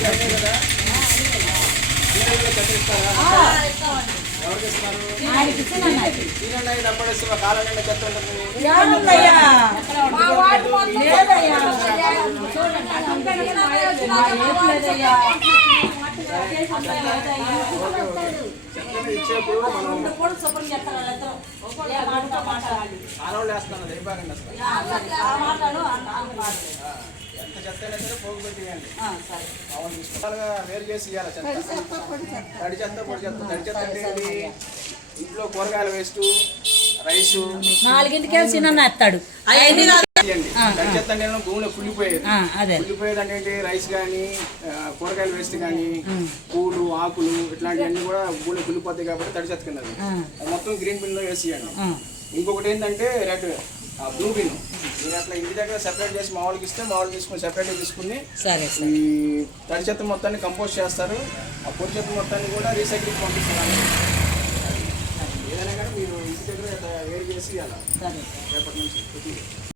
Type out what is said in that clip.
ఇచ్చేప్పుడు ఎంత చెత్త అయినా సరే పోగు పెట్టియండి. వేరు చేసి ఇవ్వాలి చెత్త, తడి చెత్త పొడి చెత్త. తడి చెత్త అంటే ఇంట్లో కూరగాయల వేస్ట్, రైసు 4ంటికి చిన్న ఎత్తాడు. తడి చెత్త అంటే భూమిలో కుళ్ళిపోయేది. కుళ్ళిపోయేది అంటే రైస్ కానీ కూరగాయల వేస్ట్ కానీ పూలు ఆకులు ఇట్లాంటివన్నీ కూడా భూమిలో కుళ్ళిపోతాయి కాబట్టి తడి చెత్త కింద అది మొత్తం గ్రీన్ బిన్ లో వేసియండి. ఇంకొకటి ఏంటంటే రెడ్ బ్లూ బిన్. మీరు అట్లా ఇంటి దగ్గర సెపరేట్ చేసి మామూలుకి ఇస్తే మామూలు తీసుకుని సెపరేట్గా తీసుకుని ఈ తడి చెత్త మొత్తాన్ని కంపోస్ట్ చేస్తారు. ఆ పొడి చెత్త మొత్తాన్ని కూడా రీసైక్లింగ్ పంపిస్తారు. ఏదైనా కానీ మీరు ఇంటి దగ్గర వేరు చేసి ఇవ్వాలి రేపటి నుంచి.